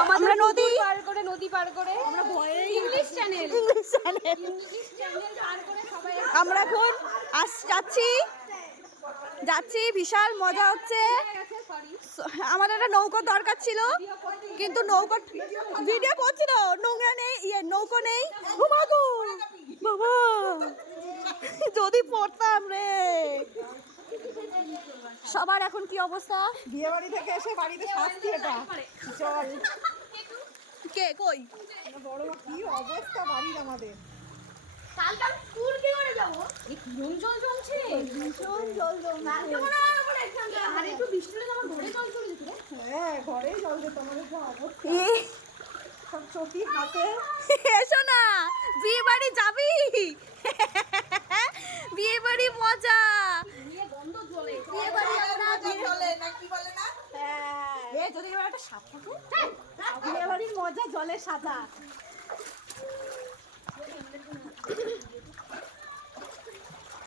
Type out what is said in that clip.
আমরা নদী নদী পার করে আমরা ভয়ে ইংলিশ চ্যানেল পার করে সবাই আমরা এখন যাচ্ছি বিশাল মজা হচ্ছে। আমাদের একটা নৌকো দরকার ছিল, কিন্তু নৌকো ভিডিও করছিল, নোংরা নেই, নৌকো নেই। বাবা যদি পড়তাম রে। সবার এখন কি অবস্থা? বিয়ে বাড়ি থেকে এসে বাড়িতে শাস্তি এটা। চল কে কই বড় কি অবস্থা বাড়ির আমাদের। কালকে স্কুল কি করে যাবো? এই কিরম জল জমছে, ভীষণ জল আর একটু বৃষ্টি হলে আমার ঘরে জল চলে যেত রে। হ্যাঁ ঘরেই জল যেত আমাদের যা অবস্থা। সব চটি হাতে। এসো না, বিয়ে বাড়ি যাবি? বিয়ে বাড়ি মজা, নিয়ে গন্ধ জলে বিয়ে বাড়ি চলে না কি বলে না? হ্যাঁ, যদি এবার একটা সাপ থাকে, বিয়ে বাড়ির মজা জলে সাজা।